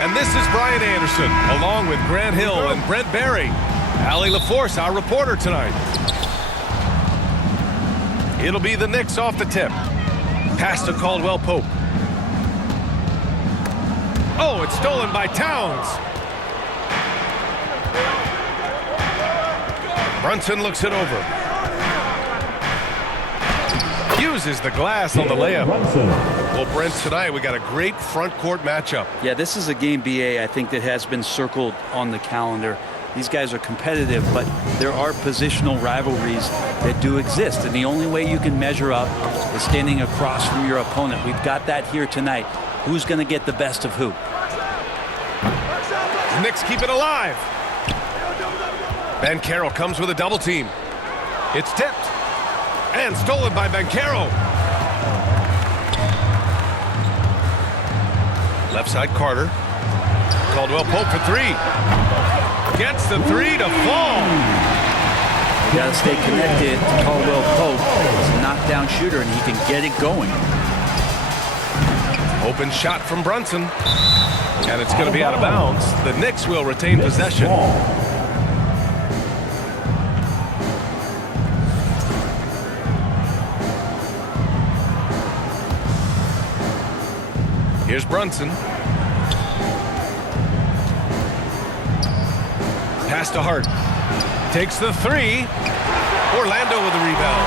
And this is Brian Anderson, along with Grant Hill and Brent Barry. Allie LaForce, our reporter tonight. It'll be the Knicks off the tip. Pass to Caldwell Pope. Oh, it's stolen by Towns. Brunson looks it over. Uses the glass on the layup. Well, Brent, tonight we got a great front court matchup. Yeah, this is a game, BA, I think that has been circled on the calendar. These guys are competitive, but there are positional rivalries that do exist, and the only way you can measure up is standing across from your opponent. We've got that here tonight. Who's going to get the best of who? The Knicks keep it alive. Banchero comes with a double team. It's tipped and stolen by Banchero. Left side Carter. Caldwell Pope for three. Gets the three to fall. You got to stay connected to Caldwell Pope. He's a knockdown shooter, and he can get it going. Open shot from Brunson. And it's going to be out of bounds. The Knicks will retain possession. Here's Brunson. Pass to Hart. Takes the three. Orlando with the rebound.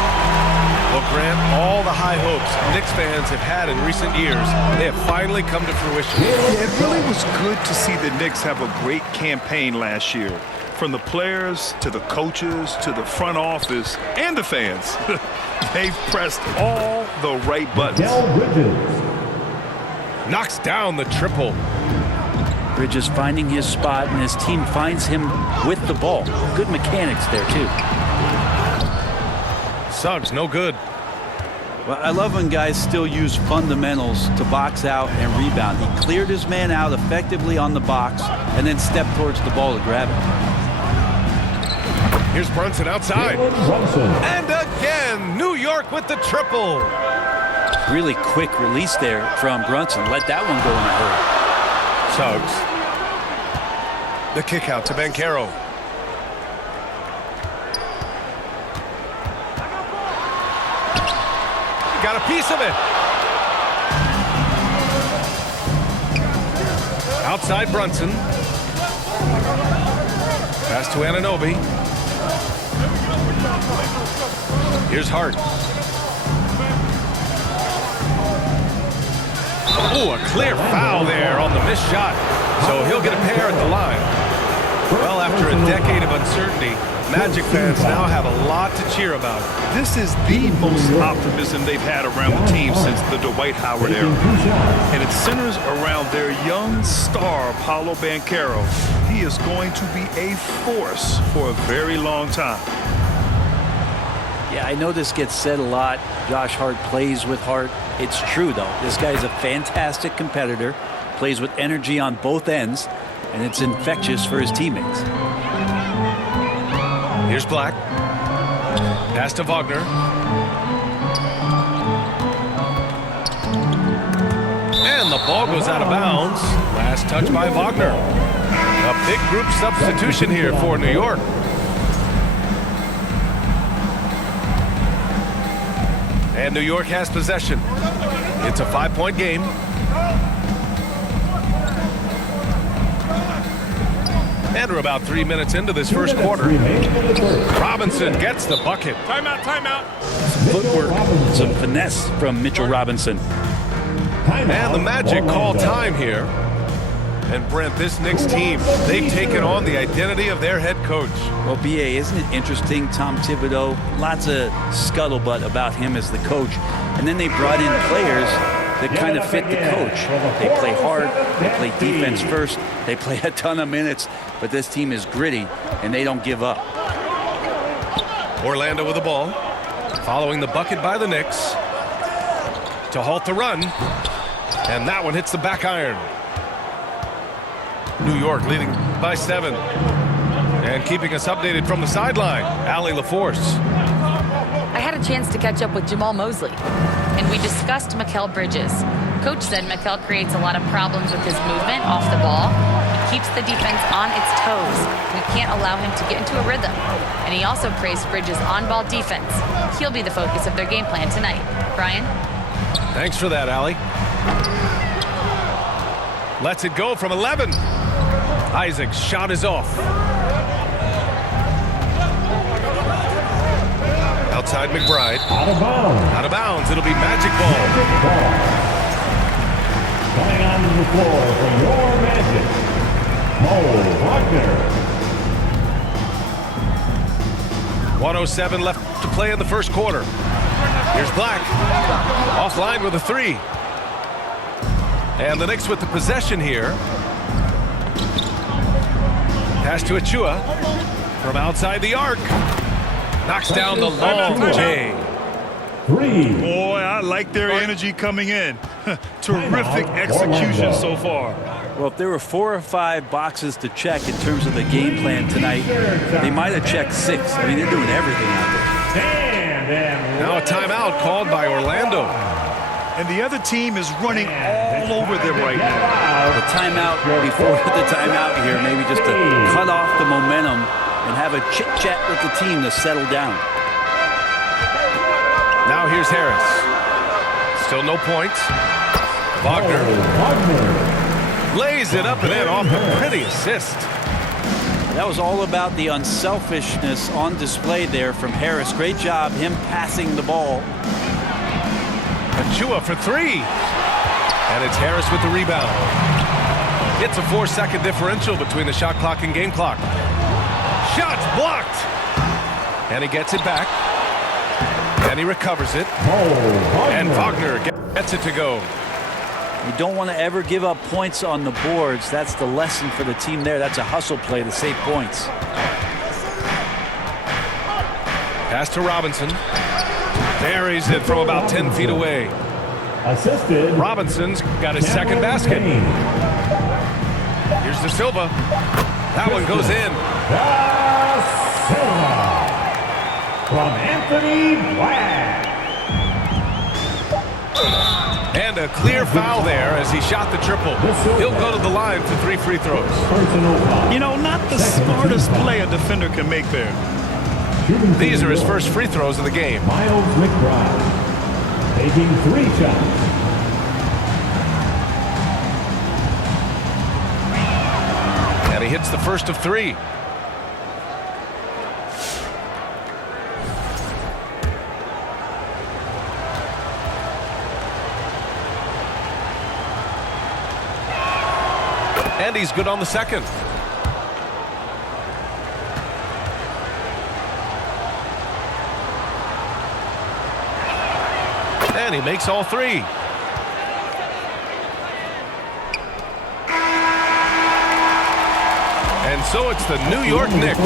Well, Grant, all the high hopes Knicks fans have had in recent years, they have finally come to fruition. Yeah, it really was good to see the Knicks have a great campaign last year. From the players to the coaches to the front office and the fans. They've pressed all the right buttons. Knocks down the triple. Bridges finding his spot, and his team finds him with the ball. Good mechanics there, too. Suggs, no good. Well, I love when guys still use fundamentals to box out and rebound. He cleared his man out effectively on the box and then stepped towards the ball to grab it. Here's Brunson outside. And again, New York with the triple. Really quick release there from Brunson. Let that one go in a hurry. Suggs. The kick out to Banchero. Got a piece of it. Outside Brunson. Pass to Anunoby. Here's Hart. Oh, a clear foul there on the missed shot. So he'll get a pair at the line. Well, after a decade of uncertainty, Magic fans now have a lot to cheer about. This is the most optimism they've had around the team since the Dwight Howard era. And it centers around their young star, Paolo Banchero. He is going to be a force for a very long time. Yeah, I know this gets said a lot. Josh Hart plays with heart. It's true, though. This guy's a fantastic competitor, plays with energy on both ends, and it's infectious for his teammates. Here's Black. Pass to Wagner. And the ball goes out of bounds. Last touch by Wagner. A big group substitution here for New York. And New York has possession. It's a 5-point game. And we're about 3 minutes into this first quarter. Robinson gets the bucket. Timeout, timeout. Some footwork, some finesse from Mitchell Robinson. And the Magic call time here. And Brent, this Knicks team, they've taken on the identity of their head coach. Well, BA, isn't it interesting? Tom Thibodeau, lots of scuttlebutt about him as the coach. And then they brought in players that kind of fit the coach. They play hard, they play defense first, they play a ton of minutes, but this team is gritty, and they don't give up. Orlando with the ball, following the bucket by the Knicks to halt the run. And that one hits the back iron. New York leading by 7. And keeping us updated from the sideline, Allie LaForce. I had a chance to catch up with Jamal Mosley, and we discussed Mikal Bridges. Coach said Mikel creates a lot of problems with his movement off the ball. He keeps the defense on its toes. We can't allow him to get into a rhythm. And he also praised Bridges' on-ball defense. He'll be the focus of their game plan tonight. Brian? Thanks for that, Allie. Lets it go from 11. Isaac's shot is off. Outside McBride. Out of bounds. Out of bounds. It'll be magic ball. Coming onto the floor for your Magic, Mo Wagner. 1:07 left to play in the first quarter. Here's Black. Offline with a three. And the Knicks with the possession here. Pass to Achua from outside the arc. Knocks down the long J. Three. Boy, I like their energy coming in. Terrific execution so far. Well, if there were 4 or 5 boxes to check in terms of the game plan tonight, they might have checked 6. I mean, they're doing everything out there. Now a timeout called by Orlando. And the other team is running all over them right now. The timeout before the timeout here, maybe just to cut off the momentum and have a chit-chat with the team to settle down. Now here's Harris. Still no points. Wagner lays it up and in off a pretty assist. That was all about the unselfishness on display there from Harris. Great job, him passing the ball. Achua for three. And it's Harris with the rebound. It's a 4-second differential between the shot clock and game clock. Shot's blocked. And he gets it back. And he recovers it. And Wagner gets it to go. You don't want to ever give up points on the boards. That's the lesson for the team there. That's a hustle play to save points. Pass to Robinson. Buries it from about 10 feet away. Assisted. Robinson's got his second basket. Here's the Silva. That one goes in. From Anthony Black. And a clear foul there as he shot the triple. He'll go to the line for 3 free throws. You know, not the smartest play a defender can make there. These are his first free throws of the game. Miles McBride taking 3 shots. And he hits the first of 3. And he's good on the second. And he makes all 3. And so it's the New York Knicks.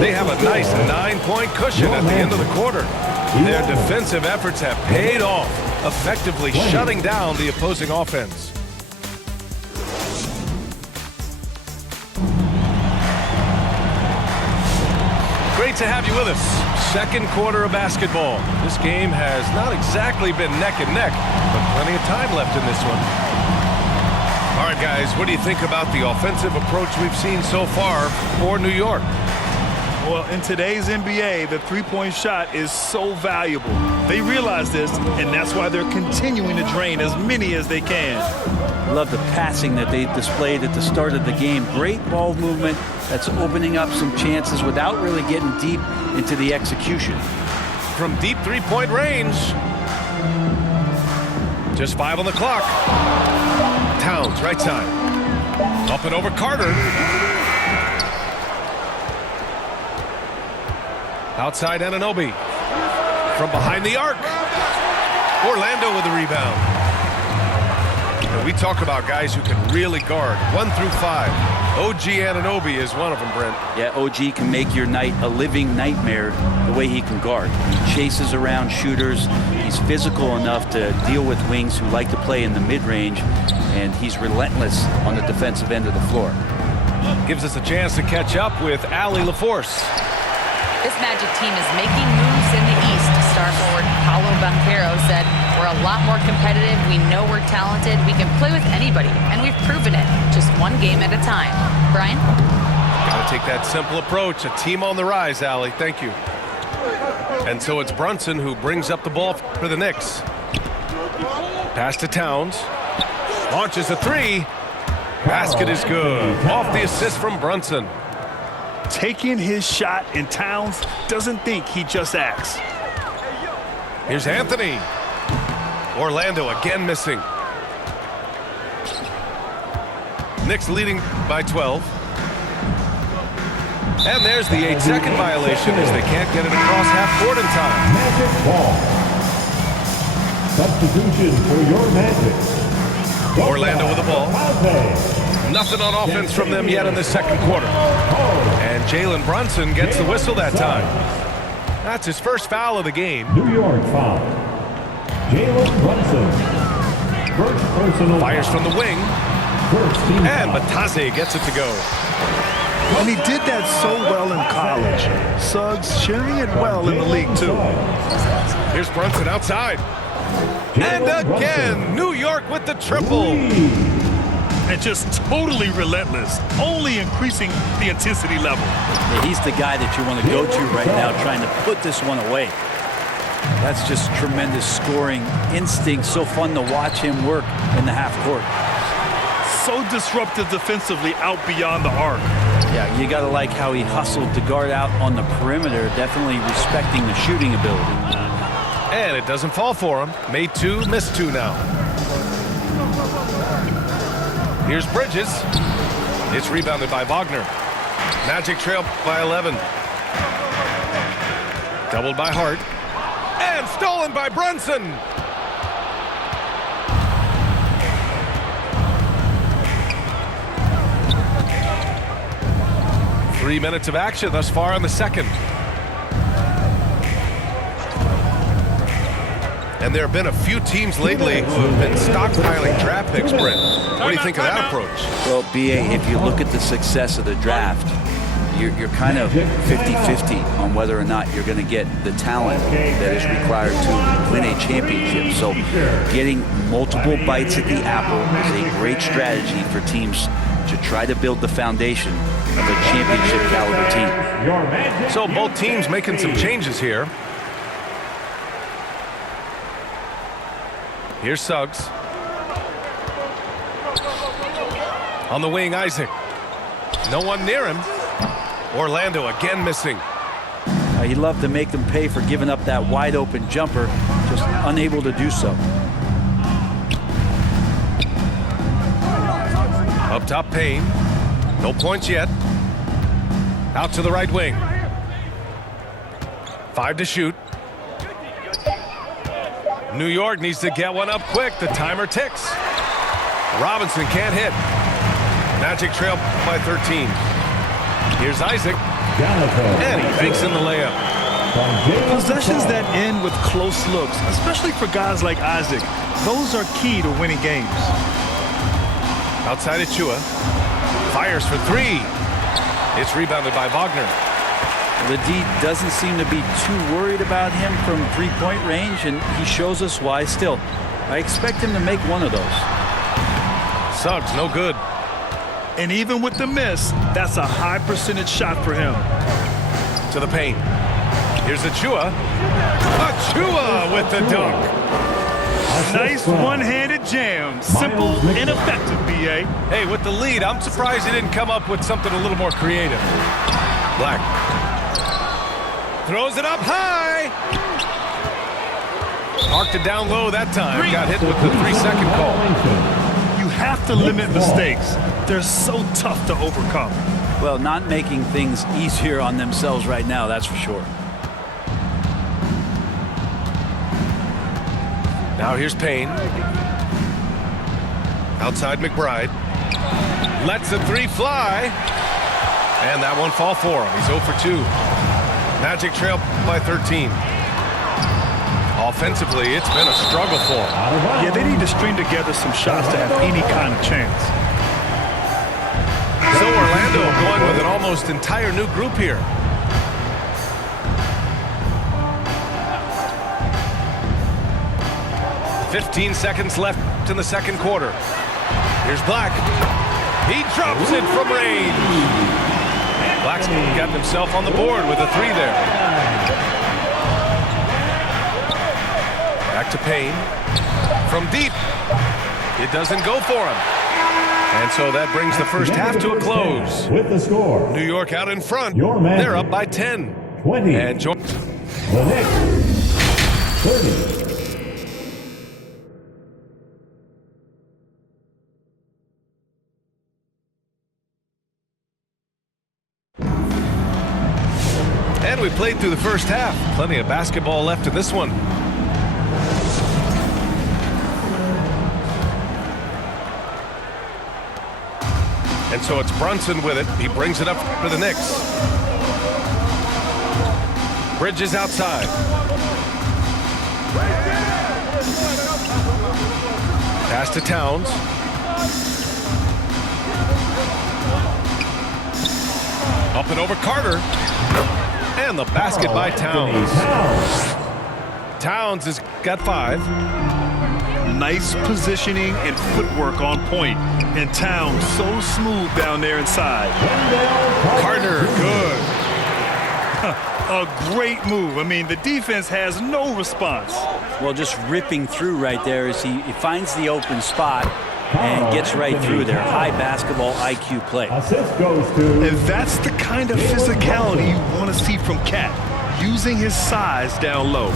They have a nice 9-point cushion at the end of the quarter. Their defensive efforts have paid off, effectively shutting down the opposing offense. Great to have you with us. Second quarter of basketball. This game has not exactly been neck and neck, but plenty of time left in this one. All right, guys, what do you think about the offensive approach we've seen so far for New York? Well, in today's NBA, the three-point shot is so valuable. They realize this, and that's why they're continuing to drain as many as they can. I love the passing that they displayed at the start of the game. Great ball movement that's opening up some chances without really getting deep into the execution. From deep three-point range. Just 5 on the clock. Towns, right side. Up and over Carter. Outside Anunoby. From behind the arc. Orlando with the rebound. And we talk about guys who can really guard. 1 through 5. OG Anunoby is one of them, Brent. Yeah, OG can make your night a living nightmare the way he can guard. He chases around shooters. He's physical enough to deal with wings who like to play in the mid-range, and he's relentless on the defensive end of the floor. Gives us a chance to catch up with Allie LaForce. This Magic team is making moves in the East. Star forward Paolo Banchero said, "We're a lot more competitive. We know we're talented. We can play with anybody, and we've proven it. Just one game at a time." Brian? Got to take that simple approach. A team on the rise, Allie. Thank you. And so it's Brunson who brings up the ball for the Knicks. Pass to Towns. Launches a three. Basket is good. Off the assist from Brunson. Taking his shot, and Towns doesn't think, he just acts. Here's Anthony. Orlando again missing. Knicks leading by 12. And there's the 8-second violation as they can't get it across half court in time. Magic ball. Substitution for your Magic. Orlando with the ball. Nothing on offense from them yet in the second quarter. And Jalen Brunson gets the whistle that time. That's his first foul of the game. New York foul. Jalen Brunson. First personal. Fires from the wing. First team And foul. Batase gets it to go. And he did that so well in college. Suggs sharing it well in the league, too. Here's Brunson outside. And again, New York with the triple. And just totally relentless, only increasing the intensity level. Yeah, he's the guy that you want to go to right now, trying to put this one away. That's just tremendous scoring instinct. So fun to watch him work in the half court. So disruptive defensively out beyond the arc. Yeah, you got to like how he hustled to guard out on the perimeter, definitely respecting the shooting ability. And it doesn't fall for him. Made two, missed two now. Here's Bridges. It's rebounded by Wagner. Magic trail by 11. Doubled by Hart. And stolen by Brunson. Three minutes of action thus far in the second. And there have been a few teams lately who have been stockpiling draft picks, Brent. What do you think of that approach? Well, B.A., if you look at the success of the draft, you're kind of 50-50 on whether or not you're going to get the talent that is required to win a championship. So getting multiple bites at the apple is a great strategy for teams to try to build the foundation of a championship caliber team. So both teams making some changes here. Here's Suggs. On the wing, Isaac. No one near him. Orlando again missing. He'd love to make them pay for giving up that wide open jumper, just unable to do so. Up top, Payne. No points yet. Out to the right wing. 5 to shoot. New York needs to get one up quick. The timer ticks. Robinson can't hit. Magic trail by 13. Here's Isaac. And he banks in the layup. Possessions that end with close looks, especially for guys like Isaac, those are key to winning games. Outside Achua. Fires for three. It's rebounded by Wagner. The D doesn't seem to be too worried about him from three-point range, and he shows us why still. I expect him to make one of those. Suggs, no good. And even with the miss, that's a high percentage shot for him. To the paint. Here's Achua. Achua with the dunk. Nice one-handed jam. Simple and effective, B.A. Hey, with the lead, I'm surprised he didn't come up with something a little more creative. Black. Throws it up high. Marked it down low that time. Got hit with the 3-second call. You have to limit mistakes. They're so tough to overcome. Well, not making things easier on themselves right now, that's for sure. Now here's Payne. Outside McBride. Lets the three fly. And that won't fall for him. He's 0 for 2. Magic trail by 13. Offensively, it's been a struggle for him. Yeah, they need to string together some shots to have any kind of chance. So Orlando going with an almost entire new group here. 15 seconds left in the second quarter. Here's Black. He drops it from range. Black's got himself on the board with a 3 there. Back to Payne. From deep. It doesn't go for him. And so that brings the first half to a close. With the score, New York out in front. Your man. They're up by 10. 20. And The Knicks, 30. And we played through the first half. Plenty of basketball left in this one. And so it's Brunson with it. He brings it up for the Knicks. Bridges outside. Pass to Towns. Up and over Carter. And the basket by Towns. Towns has got 5. Nice positioning and footwork on point. And Towns so smooth down there inside. Carter, good. A great move. I mean, the defense has no response. Well, just ripping through right there as he finds the open spot and gets right through there. High basketball IQ play. Assist goes to. And that's the kind of physicality you want to see from Cat, using his size down low.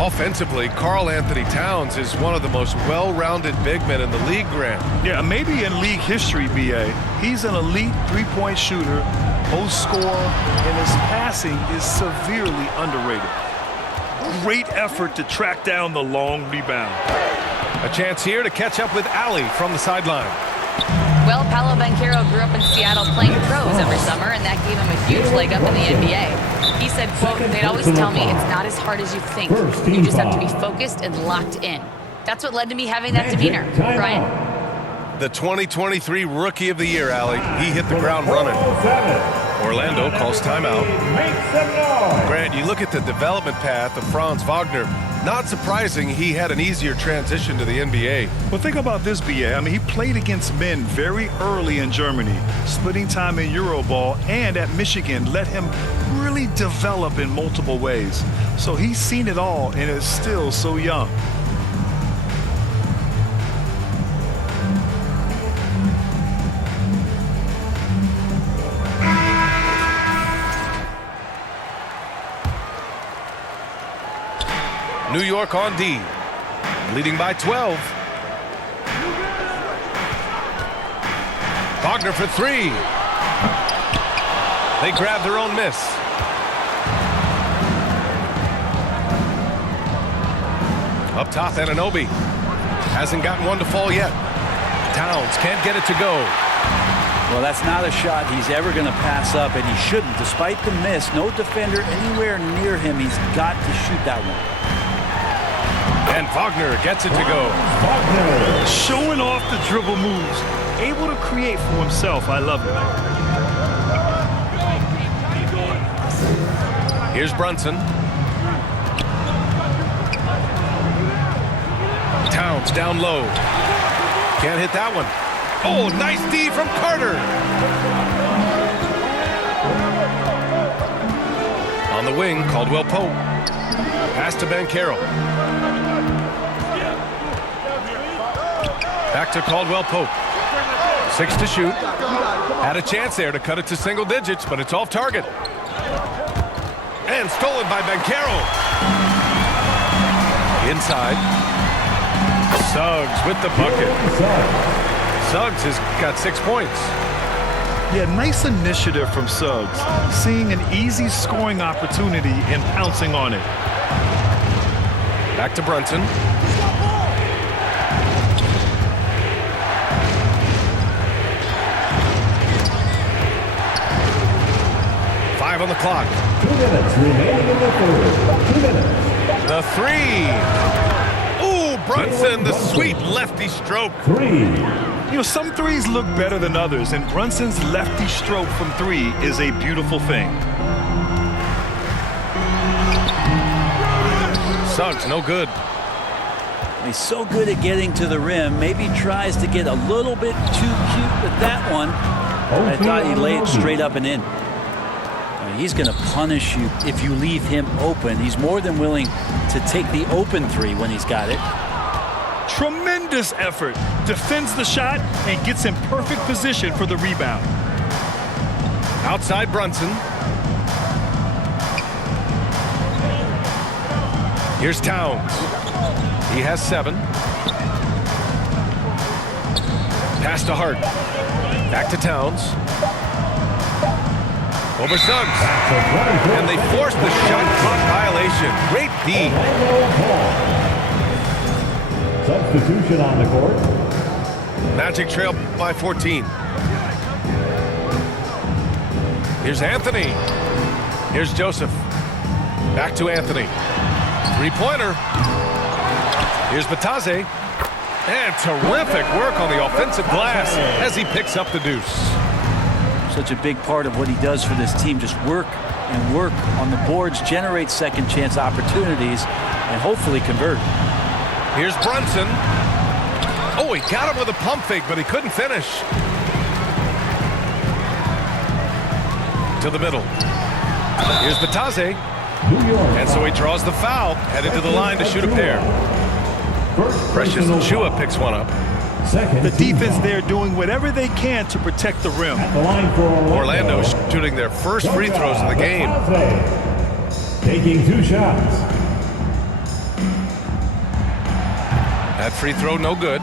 Offensively, Karl Anthony Towns is one of the most well-rounded big men in the league, Grant. Yeah, maybe in league history, B.A. He's an elite three-point shooter, post scorer, and his passing is severely underrated. Great effort to track down the long rebound. A chance here to catch up with Ali from the sideline. Well, Paolo Banchero grew up in Seattle playing pros every summer, and that gave him a huge leg up in the NBA. He said, quote, "They'd always tell me it's not as hard as you think. You just have to be focused and locked in." That's what led to me having that demeanor. Brian? The 2023 Rookie of the Year, Ali. He hit the ground running. Orlando calls timeout. Grant, you look at the development path of Franz Wagner. Not surprising he had an easier transition to the NBA. Well, think about this, B.A. I mean, he played against men very early in Germany, splitting time in Euroball, and at Michigan let him really develop in multiple ways. So he's seen it all and is still so young. New York on D, leading by 12. Wagner for 3. They grab their own miss. Up top, Anunoby hasn't gotten one to fall yet. Towns can't get it to go. Well, that's not a shot he's ever going to pass up, and he shouldn't. Despite the miss, no defender anywhere near him. He's got to shoot that one. And Wagner gets it to go. Showing off the dribble moves, able to create for himself. I love it. Here's Brunson. Towns down low. Can't hit that one. Oh, nice D from Carter. On the wing, Caldwell Pope. Pass to Banchero. Back to Caldwell Pope. 6 to shoot. Had a chance there to cut it to single digits, but it's off target. And stolen by Banchero. Inside. Suggs with the bucket. Suggs has got 6 points. Yeah, nice initiative from Suggs. Seeing an easy scoring opportunity and pouncing on it. Back to Brunson. On the clock. 2 minutes remaining in the third. 2 minutes. The 3. Ooh, Brunson, the sweet lefty stroke. 3. You know, some threes look better than others, and Brunson's lefty stroke from 3 is a beautiful thing. Suggs, no good. He's so good at getting to the rim. Maybe tries to get a little bit too cute with that one. I thought he laid straight up and in. He's going to punish you if you leave him open. He's more than willing to take the open three when he's got it. Tremendous effort. Defends the shot and gets in perfect position for the rebound. Outside Brunson. Here's Towns. He has 7. Pass to Hart. Back to Towns. Over Suggs. And they forced the shot clock violation. Great D. Substitution on the court. Magic trail by 14. Here's Anthony. Here's Joseph. Back to Anthony. Three-pointer. Here's Batase. And terrific work on the offensive glass as he picks up the deuce. Such a big part of what he does for this team. Just work and work on the boards, generate second chance opportunities, and hopefully convert. Here's Brunson. Oh, he got him with a pump fake, but he couldn't finish. To the middle. Here's Batase. And so he draws the foul, headed to the line to shoot a pair. Precious Chua picks one up. The defense there doing whatever they can to protect the rim. Orlando shooting their first free throws of the game. Taking 2 shots. That free throw no good.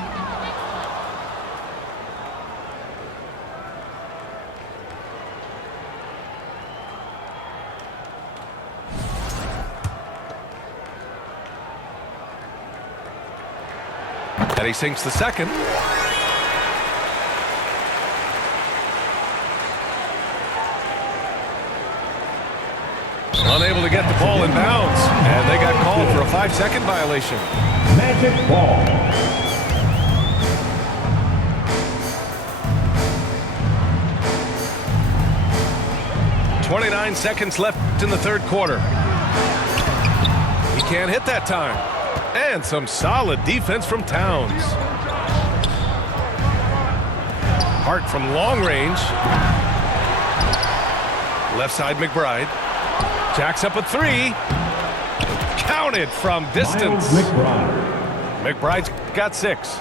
And he sinks the second. Unable to get the ball in bounds. And they got called for a 5-second violation. Magic ball. .29 seconds left in the third quarter. He can't hit that time. And some solid defense from Towns. Hart from long range. Left side McBride. Jacks up a 3. Counted from distance. McBride's got 6.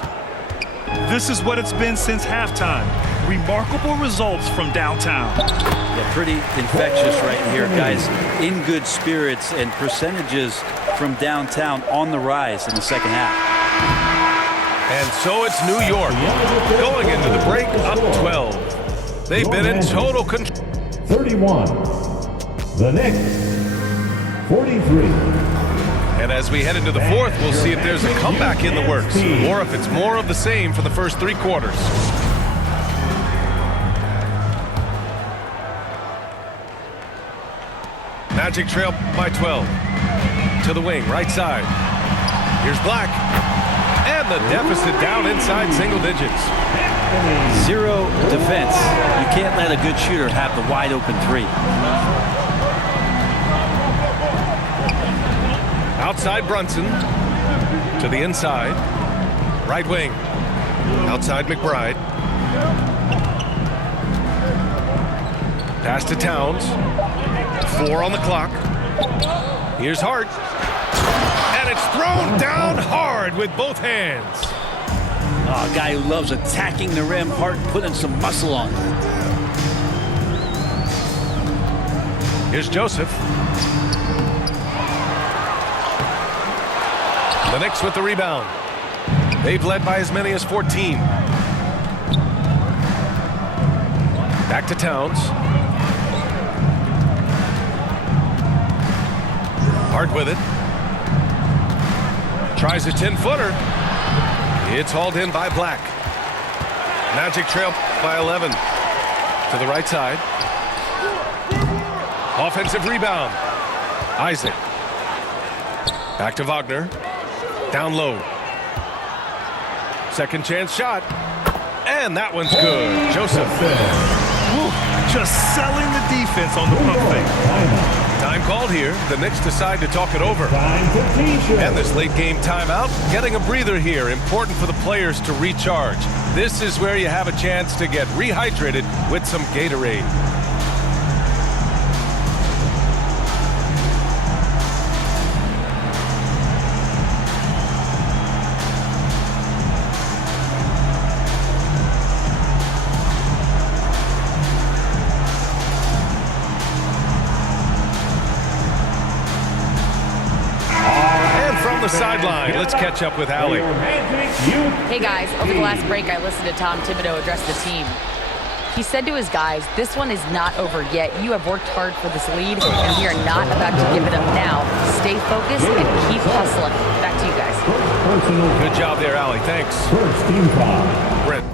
This is what it's been since halftime. Remarkable results from downtown. Yeah, pretty infectious right here, guys. In good spirits, and percentages from downtown on the rise in the second half. And so it's New York going into the break up 12. They've been in total control. 31. The Knicks 43. And as we head into the fourth, we'll see if there's a comeback in the works or if it's more of the same for the first 3 quarters. Magic trail by 12. To the wing, right side. Here's Black. And the deficit down inside single digits. 0 defense. You can't let a good shooter have the wide open 3. Outside Brunson. To the inside. Right wing. Outside McBride. Pass to Towns. 4 on the clock. Here's Hart. And it's thrown down hard with both hands. Oh, a guy who loves attacking the rim. Hart putting some muscle on it. Here's Joseph. The Knicks with the rebound. They've led by as many as 14. Back to Towns. Hart with it. Tries a 10-footer. It's hauled in by Black. Magic trail by 11. To the right side. Offensive rebound. Isaac. Back to Wagner. Down low. Second chance shot. And that one's good. Joseph. Woo, just selling the defense on the pump fake. Time called here. The Knicks decide to talk it over. Time for T-shirt. And this late game timeout, getting a breather here. Important for the players to recharge. This is where you have a chance to get rehydrated with some Gatorade. The sideline. Let's catch up with Allie. Hey guys, over the last break I listened to Tom Thibodeau address the team. He said to his guys, this one is not over yet. You have worked hard for this lead and we are not about to give it up now. Stay focused and keep hustling. Back to you guys. Good job there, Allie. Thanks. First team foul. Brent.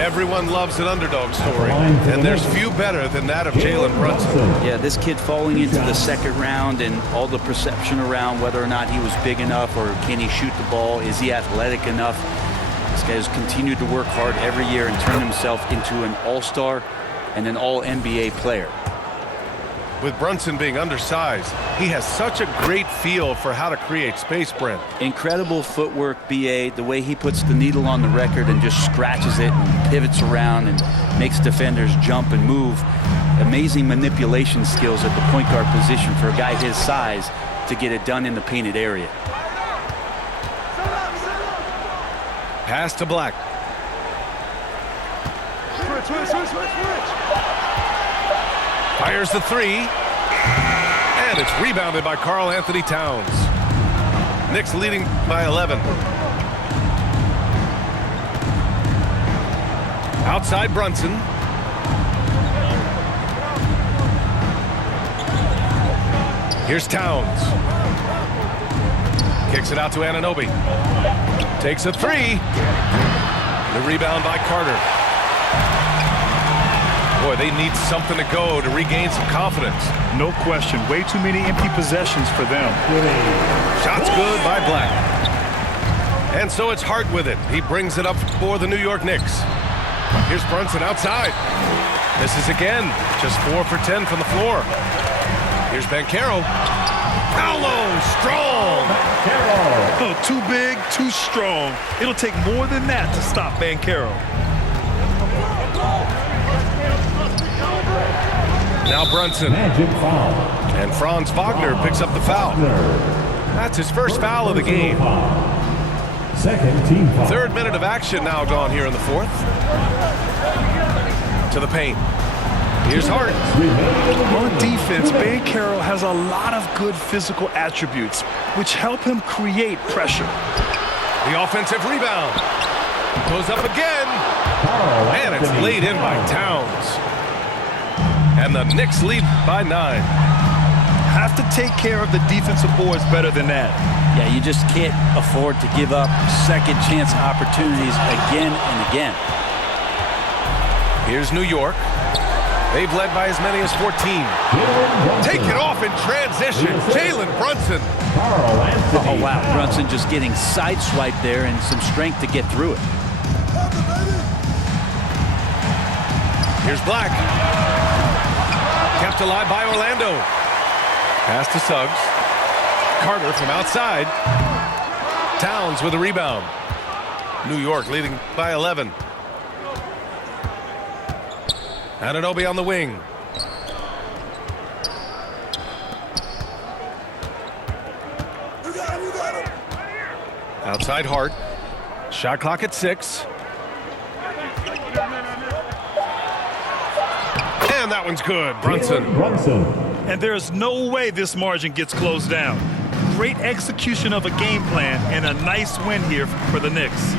Everyone loves an underdog story, and there's few better than that of Jalen Brunson. Yeah, this kid falling into the second round and all the perception around whether or not he was big enough or can he shoot the ball, is he athletic enough. This guy has continued to work hard every year and turn himself into an all-star and an all-NBA player. With Brunson being undersized, he has such a great feel for how to create space, Brent. Incredible footwork, BA. The way he puts the needle on the record and just scratches it and pivots around and makes defenders jump and move. Amazing manipulation skills at the point guard position for a guy his size to get it done in the painted area. Pass to Black. Fires the three, and it's rebounded by Karl Anthony Towns. Knicks leading by 11. Outside Brunson. Here's Towns. Kicks it out to Anunoby. Takes a three. The rebound by Carter. Boy, they need something to go to regain some confidence. No question. Way too many empty possessions for them. Shots good by Black. And so it's Hart with it. He brings it up for the New York Knicks. Here's Brunson outside. Misses again. Just 4 for 10 from the floor. Here's Banchero. Paolo, strong. Oh, too big, too strong. It'll take more than that to stop Banchero. Now Brunson. Magic foul. And Franz Wagner picks up the foul. That's his first foul of the game. Second team foul. Third minute of action now gone here in the fourth. To the paint. Here's Hart. On defense, Banchero has a lot of good physical attributes, which help him create pressure. The offensive rebound. Goes up again. And it's laid in by Towns. And the Knicks lead by 9. Have to take care of the defensive boards better than that. Yeah, you just can't afford to give up second chance opportunities again and again. Here's New York. They've led by as many as 14. Take it off in transition. Jalen Brunson. Oh, wow. Brunson just getting sideswiped there and some strength to get through it. Here's Black. Kept alive by Orlando. Pass to Suggs. Carter from outside. Towns with a rebound. New York leading by 11. Anunoby on the wing. Outside Hart. Shot clock at 6. And that one's good. Brunson. And there's no way this margin gets closed down. Great execution of a game plan and a nice win here for the Knicks.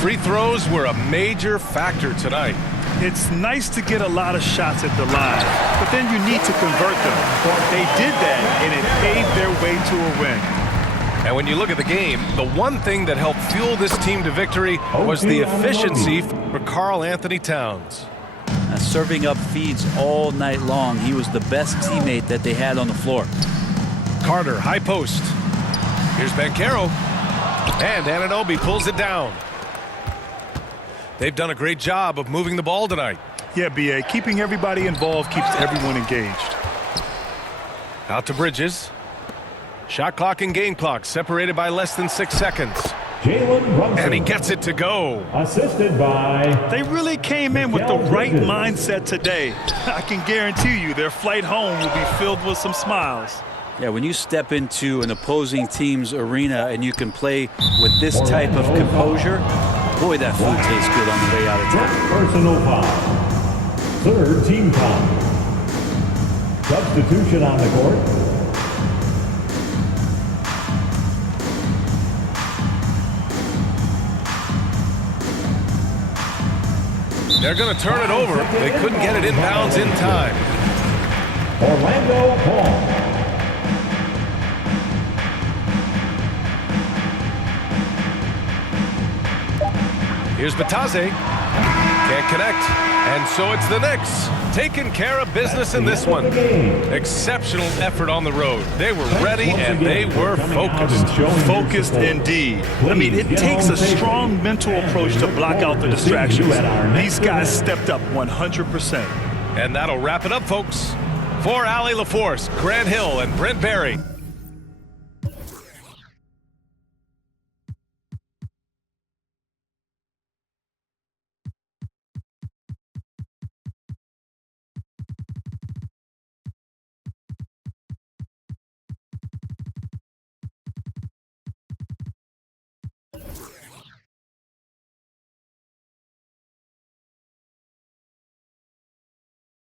Free throws were a major factor tonight. It's nice to get a lot of shots at the line, but then you need to convert them. They did that, and it paved their way to a win. And when you look at the game, the one thing that helped fuel this team to victory was the efficiency for Karl Anthony Towns. Serving up feeds all night long. He was the best teammate that they had on the floor. Carter, high post. Here's Banchero. And Anunoby pulls it down. They've done a great job of moving the ball tonight. Yeah, B.A., keeping everybody involved keeps everyone engaged. Out to Bridges. Shot clock and game clock separated by less than 6 seconds. Jalen Brunson. And he gets it to go. Assisted by... They really came in with the right mindset today. I can guarantee you their flight home will be filled with some smiles. Yeah, when you step into an opposing team's arena and you can play with this type of composure, boy, that food tastes good on the way out of town. Personal foul. Third team foul. Substitution on the court. They're going to turn it over. They couldn't get it inbounds in time. Orlando Paul. Here's Batase. Can't connect. And so it's the Knicks taking care of business in this one. Exceptional effort on the road. They were ready and they were focused. Focused indeed. I mean, it takes a strong mental approach to block out the distractions. These guys stepped up 100%. And that'll wrap it up, folks. For Allie LaForce, Grant Hill, and Brent Barry,